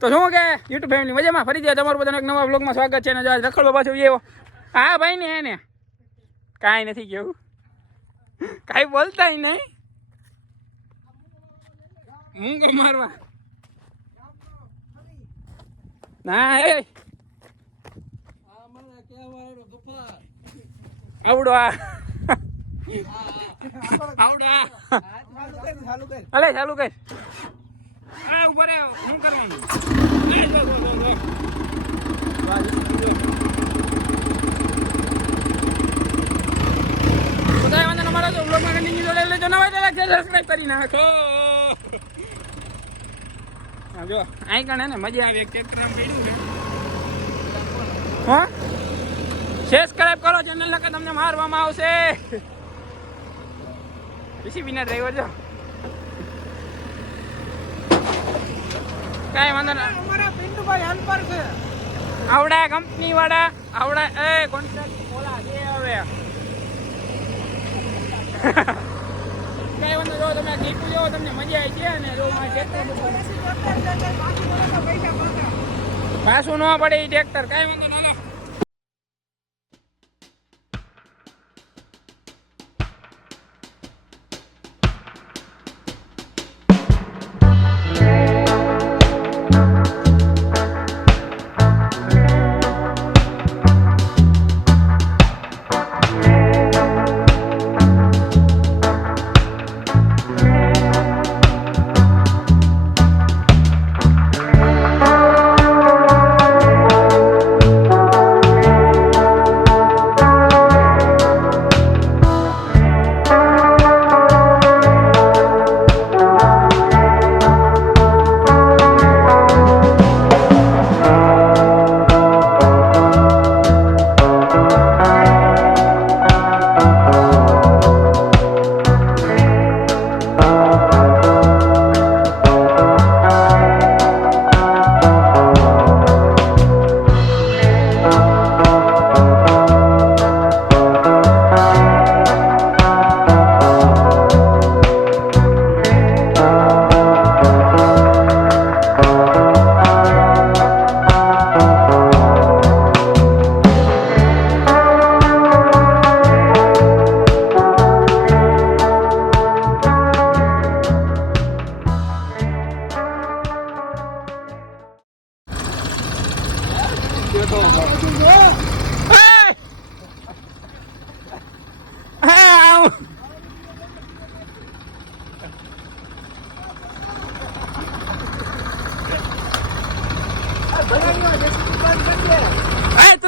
તો શું કે યુટ્યુબ ફેમિલી મજામાં? ફરી જાય તમારું બધાનો એક નવા બ્લોગમાં સ્વાગત છે અને જો આજ રખડવો પાછો એવો હા ભાઈ ને એને. કાંઈ નથી કેવું. કાંઈ બોલતા નહીં. હું કે મારવા? ના એ. આવડો. આ આવડો અલે ચાલુ કર. આ ઉપર રે શું કરવાનું? એ જો ન તો બ્લોગમાં કન્ટિન્યુ જોડે લેજો. નવા તો લાગે સબસ્ક્રાઇબ કરી નાખો હા જો આઈ કણે ને મજા આવી એક ટ્રેક્ટર આમ પડ્યું છે. હા? સબસ્ક્રાઇબ કરો ચેનલ કે તમને મારવામાં આવશે. જીસીબી ના ડ્રાઈવર જો. કાંઈ વાંધો ના. અમારા પિન્ટુભાઈ હનપર છે આવડા કંપની વાળા આવડા, એ કોન્ટ્રાક્ટ બોલા દે હવે. કઈ વાંધો જો તમે ક્લિપ જો તમને મજા આવી છે અને જો પાછું ન પડે એ ટ્રેક્ટર કઈ વાંધો ના.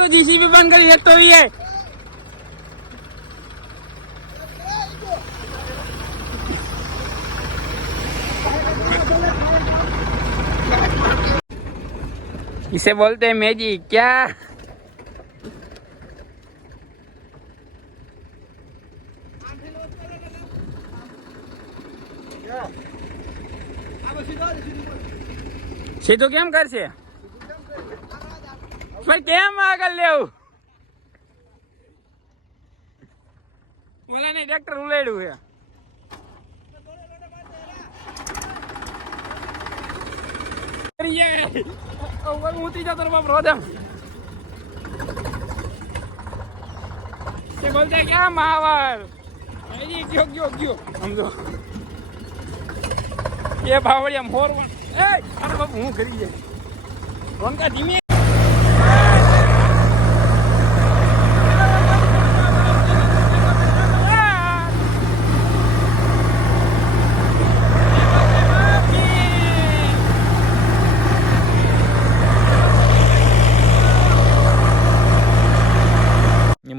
હા તો જીસીબી બંધ કરી એક તો એ इसे बोलते हैं मैजिक क्या સીધું કેમ કરશે પણ કેમ આગળ લેવું? મને ને ટ્રેક્ટર ઉલેડ્યું છે. ઉતરી જતો બાપ રોદમ તે બોલતે ક્યાં માવર અહીં ગયો ગયો ગયો. સમજો એ ભાવડિયા મોર એ અરે બાપુ હું કરી જાય. વંકા ધીમે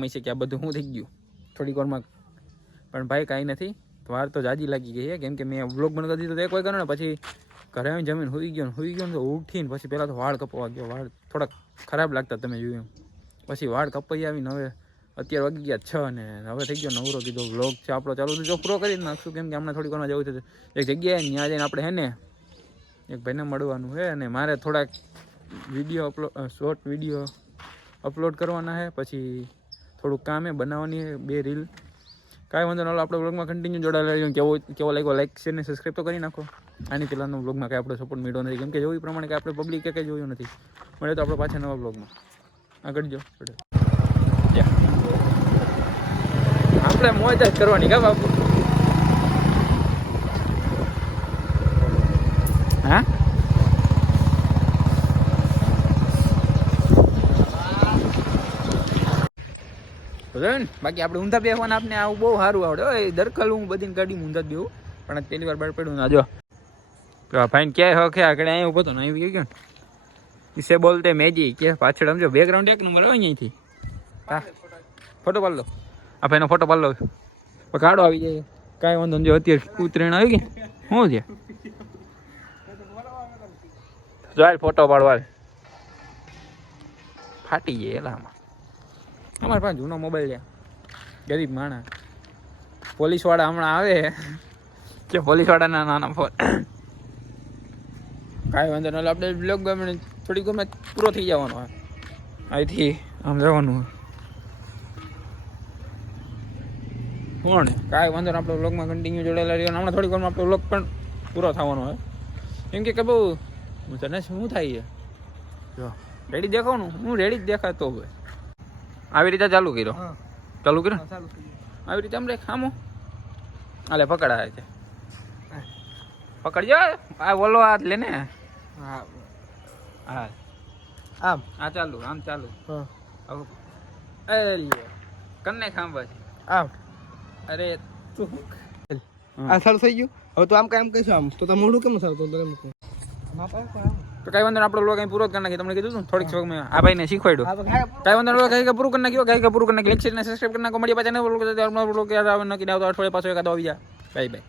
એમાં છે કે આ બધું શું થઈ ગયું. થોડીક વારમાં. પણ ભાઈ કાંઈ નથી. વાર તો જાજી લાગી ગઈ છે કેમ કે મેં વ્લોગ બંધ કરી દીધો એક કરો ને પછી ઘરે આવીને જમીન હોઈ ગયો ને હોઈ ગયો ને તો ઉઠીને પછી પહેલાં તો વાળ કપવા ગયો. વાળ થોડાક ખરાબ લાગતા તમે જોયું પછી વાળ કપાઈ આવીને હવે અત્યારે વાગી ગયા છ ને હવે થઈ ગયો નવરો કીધો વ્લોગ છે. આપણો ચાલુ તો જો પૂરો કરી નાખશું. કેમ કે હમણાં થોડીક વારમાં જવું છે એક જગ્યાએ ત્યાં જઈને આપણે હે ને એક ભાઈને મળવાનું છે અને મારે થોડાક video upload short video upload કરવાના છે પછી થોડુંક કામ બનાવવાની બે રીલ કાંઈ વાંધો ના આપણે બ્લોગમાં કન્ટિન્યુ જોડાયેલા રહેજો કેવો કેવો લાગ્યો લાઈક શેર ને સબસ્ક્રાઈબ તો કરી નાખો. આની પહેલાંનો બ્લોગમાં કાંઈ આપણે સપોર્ટ મળ્યો નથી. કેમ કે જોયું પ્રમાણે કે આપણે પબ્લિક કંઈ જોયું નથી. મળે તો આપણે પાછા નવા બ્લોગમાં આગળ. જો. આપણે મોજ જ કરવાની, કા બાપુ? હા? જોયું ને બાકી આપણે ઊંધા બેહવાના આપને આવું બહુ સારું આવડે. હોય દરકલ હું બધી કાઢી ઊંધા બેહું. પણ આજ પહેલી વાર બાર પડ્યું ના જો. ફાઈન ક્યાંય હો? કે આગળ અહીંયા ઊભો તો ને આવી ગયો ને. ઇસે બોલતે મેજી. કે પાછળ સમજો બેકગ્રાઉન્ડ એક નંબર હોય અહીંથી હા. ફોટો પાડ લો. આ ભાઈનો ફોટો પાડ લો. કાઢો આવી જાય. કાંઈ વાંધો જો અત્યારે ઉતરેણ આવી ગઈ. શું છે? જો ફોટો પાડવા ફાટી જાય એલામાં. અમારે પાસે જૂનો મોબાઈલ છે. ગરીબ માણસ. પોલીસવાળા હમણાં આવે કે પોલીસવાળાના નાના ફોન કાંઈ વાંધો નહીં આપણે બ્લોગ ગમે થોડીક ગમે પૂરો થઈ જવાનો હોય. અહીંથી આમ જવાનું કોણ? કાંઈ વાંધો આપણે બ્લોગમાં કન્ટિન્યુ જોડેલા રહ્યો હમણાં થોડીક વારમાં આપણો બ્લોગ પણ પૂરો થવાનો હોય. કેમ કે બહુ હું તને શું થાય છે? જો. રેડી દેખાવાનું? હું રેડી જ દેખાતો હોય. આવી રીતે ચાલુ કર્યો? ચાલુ કર્યો? ચાલુ આવી રીતે આમ રે ખામો આલે પકડાય છે. પકડજો. આ ઓલો હાથ લે ને. હા. હા. આમ? આ ચાલુ આમ ચાલુ. હા. એ લે કન્ને ખામ છે. આમ? અરે તું આ સારું થઈ ગયું? હવે તો આમ કામ કહીશું આમ. તો તમે મોઢું કેમ સારું તો તમે મૂકો તો કઈ વાંધો આપણો લોકો અહીં પૂરો કરી નાખી તમને કીધું થોડીક ને મેં આ ભાઈને શીખવાડ્યું. કઈ વાંધો નહીં કઈ પૂરું કરી નાખ્યો કઈ પૂરું કરી નાખી લેક્ચર ને સબસ્ક્રાઇબ કરી નાખો. મળી પાછા આવે નક્કી આવતો અઠવાડિયે પાછો એકાદો આવી જાય બાય બાય.